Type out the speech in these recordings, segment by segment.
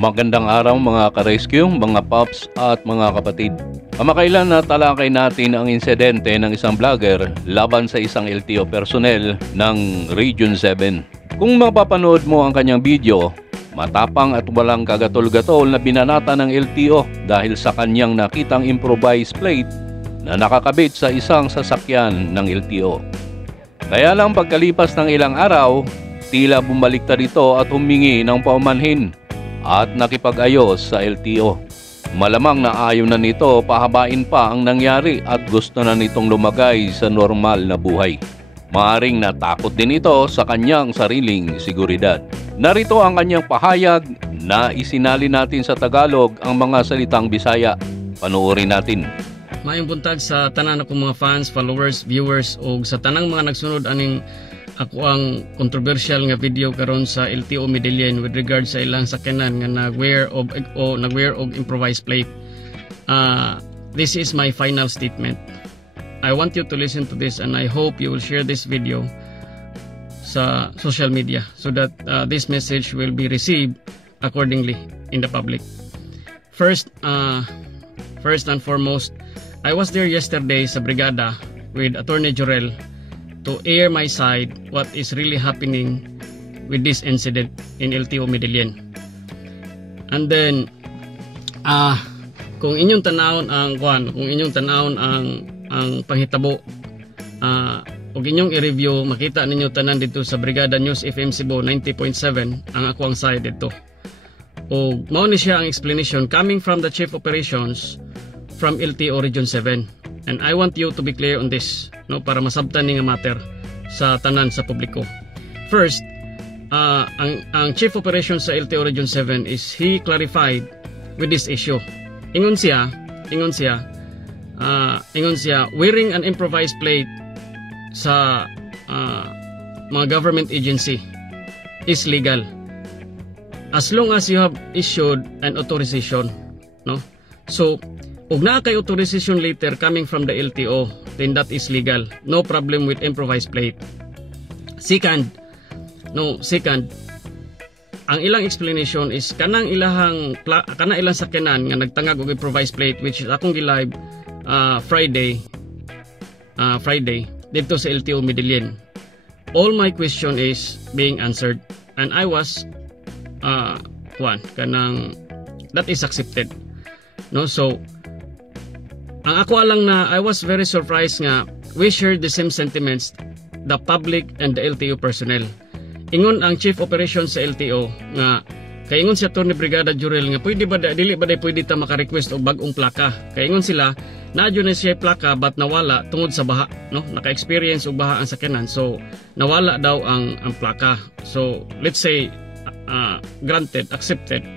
Magandang araw mga ka-rescue, mga pops at mga kapatid. Kamakailan na talakay natin ang insidente ng isang vlogger laban sa isang LTO personnel ng Region 7. Kung mapapanood mo ang kanyang video, matapang at walang kagatol-gatol na binanata ng LTO dahil sa kanyang nakitang improvised plate na nakakabit sa isang sasakyan ng LTO. Kaya lang pagkalipas ng ilang araw, tila bumaliktad ito at humingi ng paumanhin at nakipag-ayos sa LTO. Malamang na ayaw na nito pahabain pa ang nangyari at gusto na nitong lumagay sa normal na buhay. Maaring natakot din ito sa kanyang sariling seguridad. Narito ang kanyang pahayag na isinali natin sa Tagalog ang mga salitang Bisaya. Panoorin natin. Maayong buntag sa tanan akong mga fans, followers, viewers o sa tanang mga nagsunod aning ako ang controversial nga video karon sa LTO Medellin with regard sa ilang sakyanan nga nag-wear og improvised plate. This is my final statement. I want you to listen to this and I hope you will share this video sa social media so that this message will be received accordingly in the public. First and foremost, I was there yesterday sa Brigada with Attorney Jorel to air my side what is really happening with this incident in LTO Medellin. And then kung inyong tanawon ang panghitabo ug inyong i-review, makita ninyo tanan dito sa Brigada News FM Cebu 90.7 ang ako ang side dito. O mao ni siya ang explanation coming from the Chief Operations from LTO Region 7. And I want you to be clear on this, no, para masabtan ni nga matter sa tanan sa publiko. First, ang Chief Operations sa LTO Region 7 is he clarified with this issue. Ingon siya, wearing an improvised plate sa mga government agency is legal as long as you have issued an authorization, no? So ug naa kay authorization later coming from the LTO, then that is legal. No problem with improvised plate. Second, ang ilang explanation is kanang ilang sakyanan nga nagtangag og improvised plate, which is akong gi-live Friday dito sa LTO Medellin. All my question is being answered and I was that is accepted. No, so ang ako lang na I was very surprised nga we shared the same sentiments, the public and the LTO personnel. Ingon ang Chief Operations sa LTO nga kay ingon si Attorney Brigada Jorel nga pwede ba dili ba pwede ta maka-request og bag-ong plaka. Kay ingon sila naadyo na siya plaka but nawala tungod sa baha, no? Naka-experience og baha ang sakyanan, so nawala daw ang plaka. So let's say granted, accepted.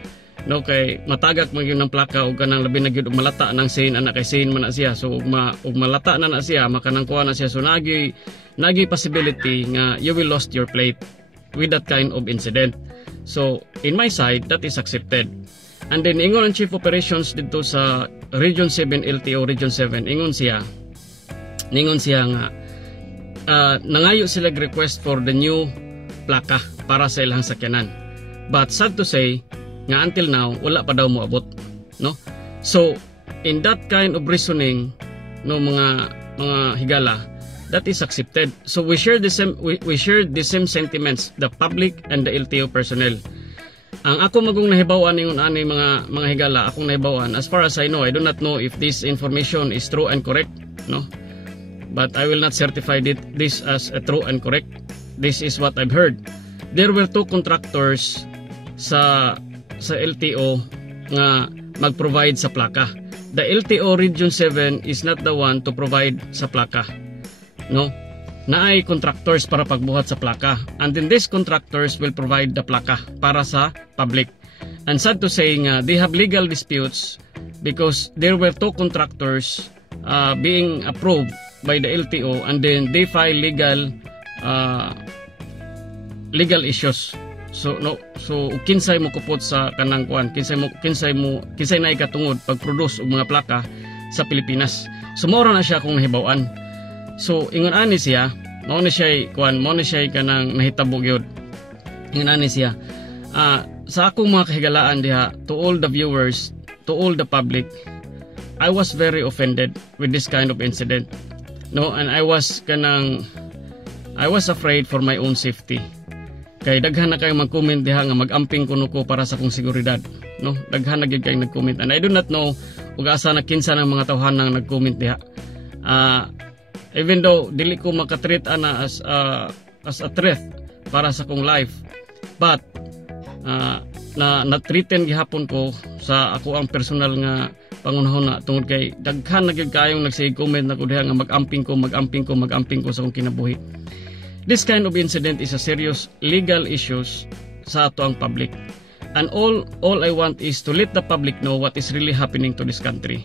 No, kay matagak man yun ng plaka o kanang labi na gyud malata ng scene, anak kay scene man na siya, so ug malata na siya, makanang kuha na siya, so nagi possibility nga you will lost your plate with that kind of incident. So in my side, that is accepted. And then ingon ang Chief Operations dito sa Region 7 LTO Region 7, ingon siya nga nangayo sila request for the new plaka para sa ilang sakyanan, but sad to say nga until now wala pa daw moabot, no? So in that kind of reasoning, no, mga higala, that is accepted. So we share the same sentiments, the public and the LTO personnel. Ang ako magong nahibawan ningon ani mga higala, akong nahibawan, as far as I know, I do not know if this information is true and correct, no, but I will not certify this as a true and correct. This is what I've heard. There were two contractors sa LTO nga mag-provide sa plaka. The LTO Region 7 is not the one to provide sa plaka, no? Naay contractors para pagbuhat sa plaka, and then these contractors will provide the plaka para sa public. And sad to say nga they have legal disputes because there were two contractors being approved by the LTO, and then they file legal issues. So kinsay mo kupot sa kanang kuan, kinsay na ikatungod pag-produce og mga plaka sa Pilipinas. So mao na siya kung nahibaw-an. So ingon ani siya, mao ni siya kanang nahitabo gyud. Ingon ani siya, sa akong mga kahigalaan diha, to all the viewers, to all the public, I was very offended with this kind of incident. No, and I was afraid for my own safety. Kay daghan na kayo mag-comment diha nga mag-amping kuno ko para sa kong seguridad. No, daghan na gyud kay nag-comment, and I do not know ug asa na kinsa ng mga tawhanang nag-comment diha. Even though dili ko makatreat ana as a threat para sa kong life, but na-threaten gihapon ko sa ako ang personal nga pangunahon na tungod kay daghan na gyud kayong nagsig-comment na ko diha nga mag-amping ko sa akong kinabuhi. This kind of incident is a serious legal issues sa ato ang public. And all I want is to let the public know what is really happening to this country.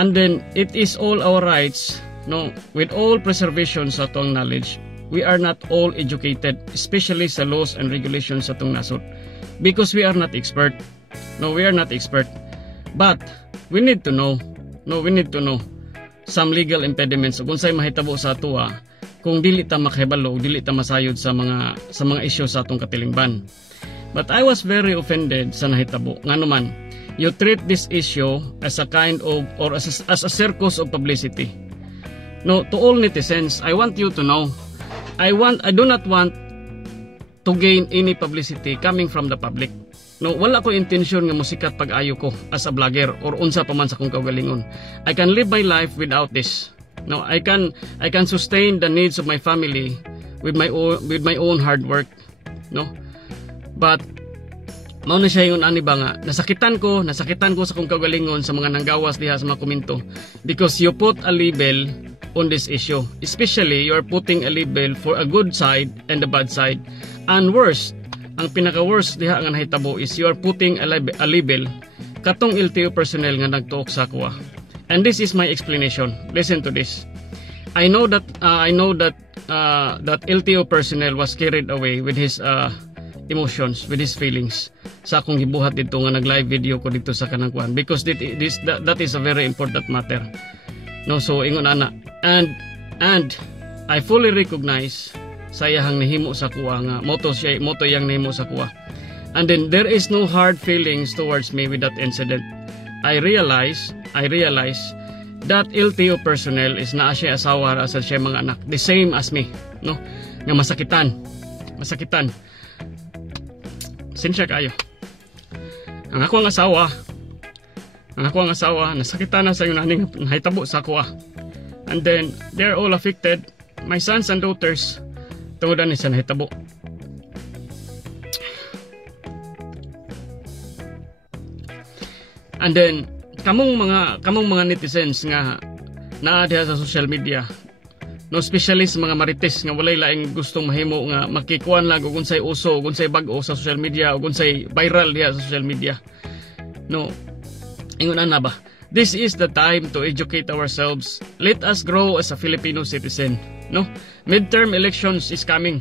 And then it is all our rights, no, with all preservation sa atong knowledge. We are not all educated, especially sa laws and regulations sa atong nasod, because we are not expert. No, we are not expert. But we need to know. No, we need to know some legal impediments kung say mahitabo sa ato kung dili ta makahibalo, dili ta masayod sa mga issues sa atong katilingban. But I was very offended sa nahitabo. Ngano man, you treat this issue as a kind of, or as a circus of publicity. No, to all netizens, I want you to know, I do not want to gain any publicity coming from the public. No, wala ko intensyon nga musikat pag-ayo ko as a vlogger or unsa pa man sa kong kaugalingon. I can live my life without this. No, I can sustain the needs of my family with my own hard work. No, but mao na siya yung ani ba nga nasakitan ko sa kong kaugalingon sa mga nanggawas diha sa mga komento, because you put a label on this issue. Especially you are putting a label for a good side and the bad side, and worst, ang pinaka-worst diha nga nahitabo is you are putting a label katong LTO personnel nga nagtuok sa kuha. And this is my explanation. Listen to this. I know that that LTO personnel was carried away with his emotions, with his feelings sa akong gibuhat dito nga nag-live video ko dito sa kanang kuan, because that is a very important matter. No, so ingon ana, and I fully recognize sa iyang nahimo sa kuha nga moto yang nahimo sa kuha. And then there is no hard feelings towards me with that incident. I realize that LTO personnel is naa siya asawa asa siya mga anak, the same as me, no, nga masakitan. Sinsya kayo. Ang ako ang asawa nasakitan na sa yung naning nahitabo sa kuha. And then they're all affected, my sons and daughters, tungod ani sa nahitabo. And then kamong mga netizens nga naa diha sa social media, no, especially sa mga marites nga walay laing gustong mahimo nga makikuan lang og unsay uso, og unsay bag-o sa social media, og unsay viral diha sa social media. No, ingon ana ba, this is the time to educate ourselves. Let us grow as a Filipino citizen. No, midterm elections is coming.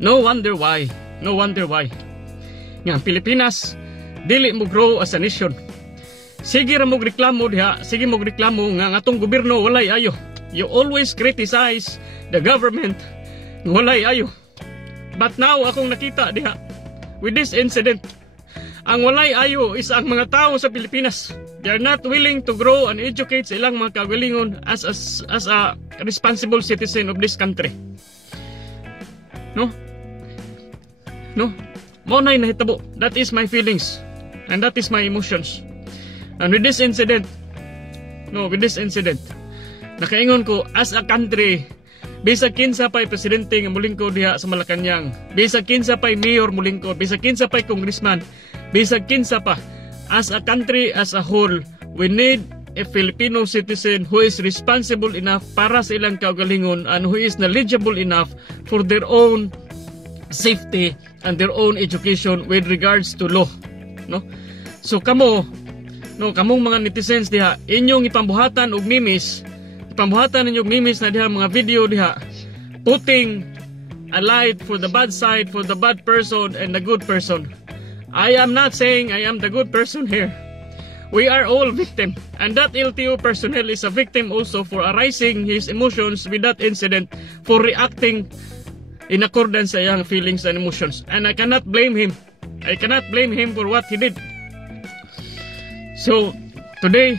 No wonder why nga Pilipinas dili mo grow as a nation. Sige ra mo reklamo diha, sige mo reklamo nga atong gobyerno walay ayo. You always criticize the government, walay ayo. But now akong nakita diha with this incident, ang walay ayo is ang mga tao sa Pilipinas. They are not willing to grow and educate sa ilang mga kaugalingon as a responsible citizen of this country. No, mo nay nahitabo. That is my feelings. And that is my emotions. And with this incident, nakaingon ko, as a country, bisag kinsa pa'y presidente nga mulingkod diha sa Malacañang, bisag kinsa pa'y mayor mulingkod, bisag kinsa pa'y congressman, bisag kinsa pa, as a country as a whole, we need a Filipino citizen who is responsible enough para sa ilang kaugalingon and who is knowledgeable enough for their own safety and their own education with regards to law. No, so kamong mga netizens diha, inyong ipambuhatan og memes na diha mga video diha, putting a light for the bad side, for the bad person and the good person. I am not saying I am the good person here. We are all victim, and that LTO personnel is a victim also for arising his emotions with that incident, for reacting in accordance sa iyang feelings and emotions. And I cannot blame him. I cannot blame him for what he did. So, today,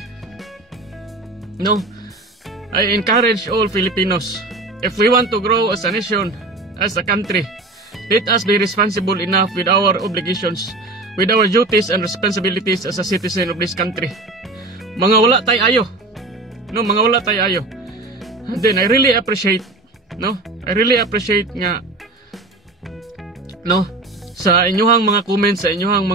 I encourage all Filipinos, if we want to grow as a nation, as a country, let us be responsible enough with our obligations, with our duties and responsibilities as a citizen of this country. Mga wala tayo ayo. Mga wala tayo ayo. And then I really appreciate, nga, sa inyong mga comments, sa inyong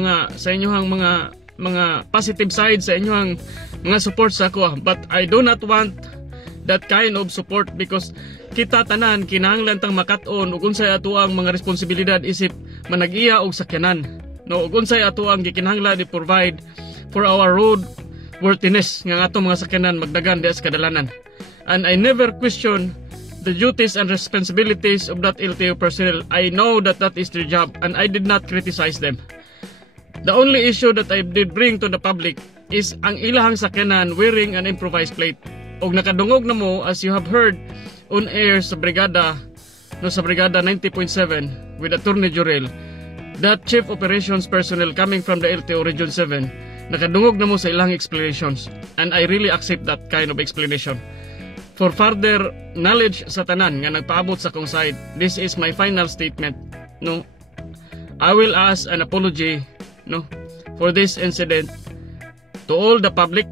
mga positive side, sa inyong mga support sa ako. But I do not want that kind of support because kita tanan kinahanglan tang makat-on ug unsay ato ang mga responsibilidad isip manag-iya og sakyanan. Ug unsay ato ang gikinahanglan i-provide for our road worthiness nga atong mga sakyanan magdagan diha sa kadalanan. And I never question the duties and responsibilities of that LTO personnel. I know that that is their job and I did not criticize them. The only issue that I did bring to the public is ang ilahang sakyanan wearing an improvised plate. Og nakadungog na mo, as you have heard on air sa Brigada 90.7 with Attorney Jurel, that chief operations personnel coming from the LTO Region 7, nakadungog na mo sa ilang explanations. And I really accept that kind of explanation. For further knowledge sa tanan nga nagpaabot sa kong side, this is my final statement. I will ask an apology for this incident to all the public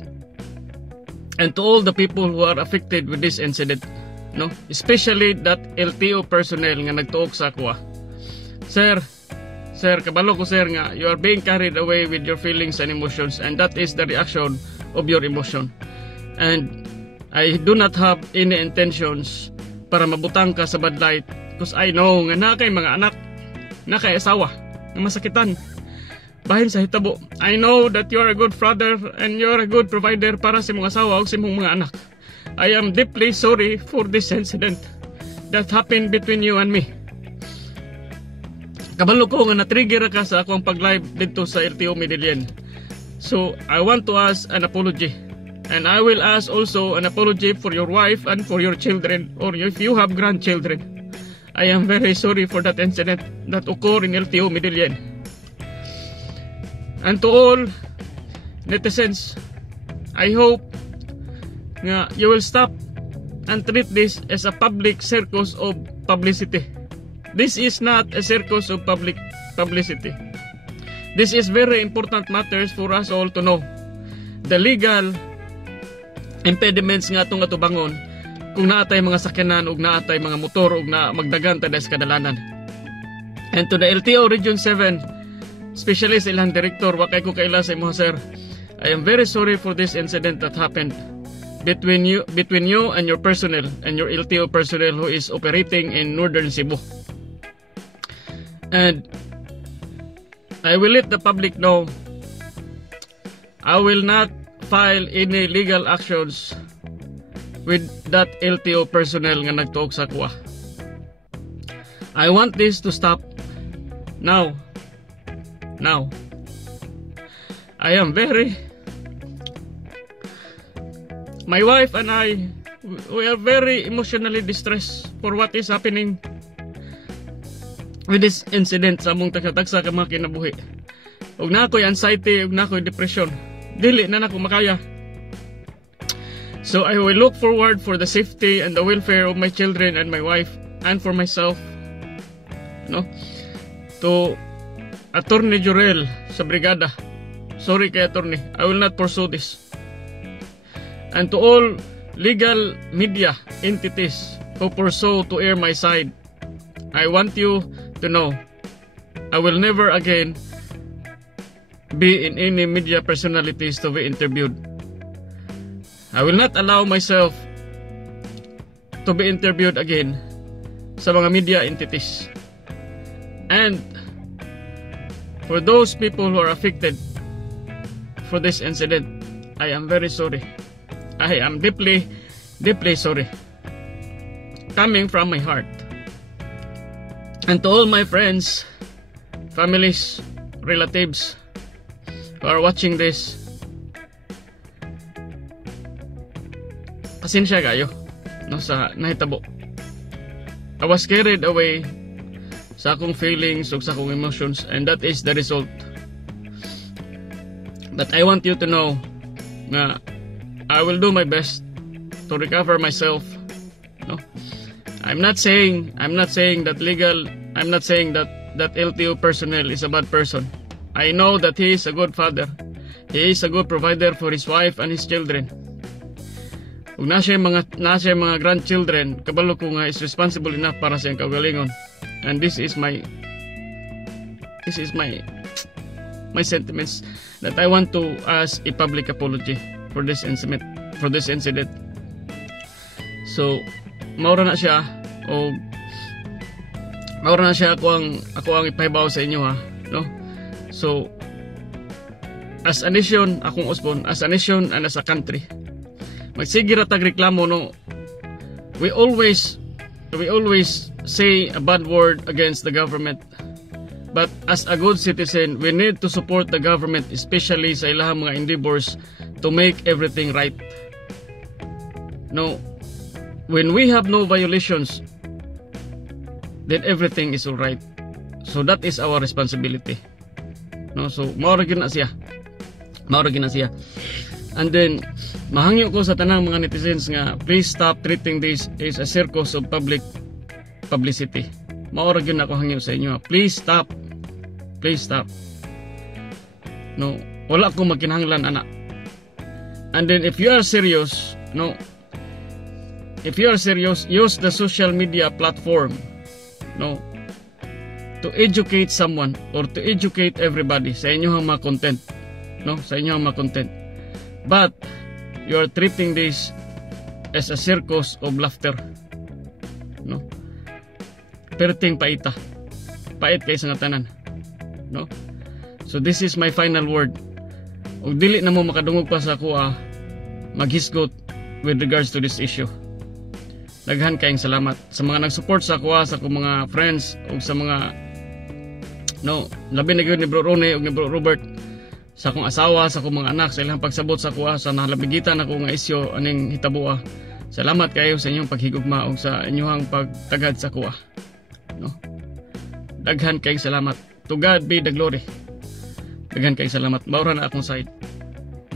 and to all the people who are affected with this incident, especially that LTO personnel nga nagtuok sa akwa. Sir, kabalo ko sir nga you are being carried away with your feelings and emotions, and that is the reaction of your emotion. And I do not have any intentions para mabutang ka sa bad light because I know nga na kay mga anak, na kay asawa nga masakitan bahin sa hitabo. I know that you are a good father and you are a good provider para sa mga asawa o sa mga anak. I am deeply sorry for this incident that happened between you and me. Kabalo ko nga na-trigger ka sa akong pag-live dito sa LTO Medellin. So, I want to ask an apology. And I will ask also an apology for your wife and for your children, or if you have grandchildren. I am very sorry for that incident that occurred in LTO Medellin. And to all netizens, I hope nga you will stop and treat this as a public circus of publicity. This is not a circus of public publicity. This is very important matters for us all to know. The legal impediments nga itong atubangon kung naatay mga sakyanan ug naatay mga motor ug na magdagan ta sa kadalanan. And to the LTO Region 7, especially sa ilang director, wakay ko kaila sa imo sir, I am very sorry for this incident that happened between you and your personnel and your LTO personnel who is operating in Northern Cebu. And I will let the public know I will not file any legal actions with that LTO personnel nga nagtuok sa kuha. I want this to stop now. I am my wife and I, we are very emotionally distressed for what is happening with this incident sa among tagsa-tagsa ka mga kinabuhi. Ug na ako'y anxiety, ug na ako'y depression. Dili na nako makaya. So I will look forward for the safety and the welfare of my children and my wife and for myself, to Attorney Jurel sa Brigada. Sorry kay Attorney, I will not pursue this. And to all legal media entities who pursue to air my side, I want you to know I will never again be in any media personalities to be interviewed. I will not allow myself to be interviewed again sa mga media entities. And for those people who are affected for this incident, I am very sorry. I am deeply, deeply sorry. Coming from my heart. And to all my friends, families, relatives who are watching this, pasensya kayo sa nahitabo. I was carried away sa akong feelings ug sa akong emotions, and that is the result. But I want you to know na I will do my best to recover myself. No, I'm not saying that that LTO personnel is a bad person. I know that he is a good father. He is a good provider for his wife and his children. Ug na siya mga grandchildren, kabalo ko nga is responsible enough para sa iyang kaugalingon. And this is my sentiments, that I want to ask a public apology for this incident. So maura na siya, o maura na siya ako ang ipahibaw sa inyo, ha, no? So as a nation, akong Osbon, as a nation and as a country, magsigir tag reklamo, no? We always say a bad word against the government, but as a good citizen, we need to support the government, especially sa ilahang mga endeavors to make everything right. No, when we have no violations, then everything is all right. So that is our responsibility. No, so maura gyud na siya. And then mahangyo ko sa tanang mga netizens nga, please stop treating this as a circus of public publicity. Maura gyud na ako hangyo sa inyo. Please stop. No, wala ko makinahanglan, ana. And then if you are serious, no, use the social media platform, no, to educate someone or to educate everybody sa inyong mga content, no, sa inyong mga content. But you are treating this as a circus of laughter, no. Perting paita, pait kay sa tanan, no. So this is my final word. Ug dili na mo makadungog pa sa kuha maghisgot with regards to this issue. Daghan kayong salamat sa mga nag-support sa kuha, sa akong mga friends, ug sa mga, no, labi na gyud ni Bro Rone ug ni Bro Robert, sa akong asawa, sa akong mga anak, sa ilang pagsabot sa kuha, sa nalabigitan ako nga isyo aning hitabo. Salamat kayo sa inyong paghigugma ug sa inyong pagtagad sa kuha, no. Daghan kayong salamat. To God be the glory. Daghan kayong salamat. Maura na akong side.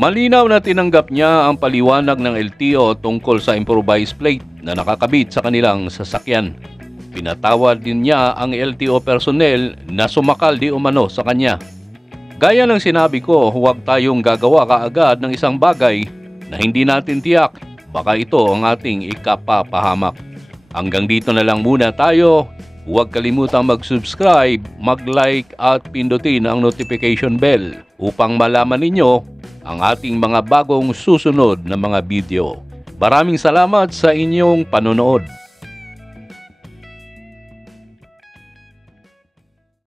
Malinaw na tinanggap niya ang paliwanag ng LTO tungkol sa improvised plate na nakakabit sa kanilang sasakyan. Pinatawad din niya ang LTO personnel na sumakal di umano sa kanya. Gaya ng sinabi ko, huwag tayong gagawa kaagad ng isang bagay na hindi natin tiyak. Baka ito ang ating ikapapahamak. Hanggang dito na lang muna tayo. Huwag kalimutang mag-subscribe, mag-like at pindutin ang notification bell upang malaman ninyo ang ating mga bagong susunod na mga video. Maraming salamat sa inyong panonood.